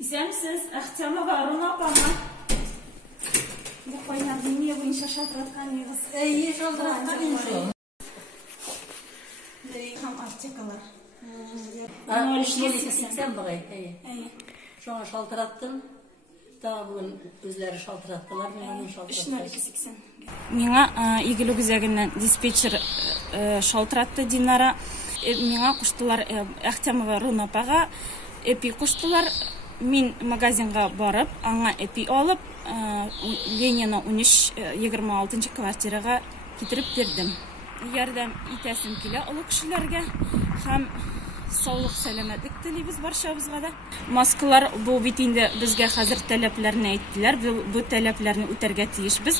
İzlemişsiniz, Ahtem'e ve Arun abama. Bu koyun niye bu inşa şaltıratkan neyiniz? İyi şaltıratkan inşa. Tam artçakalar. Sen bakayım. Şu an şaltırattım. Daha bugün özleri şaltırattılar. Миңа игілі күзегінен диспетчер шалтыратты Динара. Миңа құштылар Ахтямова Рунапаға эпи құштылар. Мен магазинға барып, аңа эпи алып, Ленина 13-26 квартираға кетіріп бердім. Ярдәм итәсім келе олы кішілерге. Хам саулық сәлемәтлік тілейбіз баршабызға да. Маскалар бұл битінде бізге қазір тәләпләрін әйттілер. Бұл тәләпләрін үтәргә тиеш біз.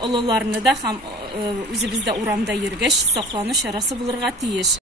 Олыларыны да, өзі бізде урамда ергеш, сақлану шарасы бұлырға тиеш.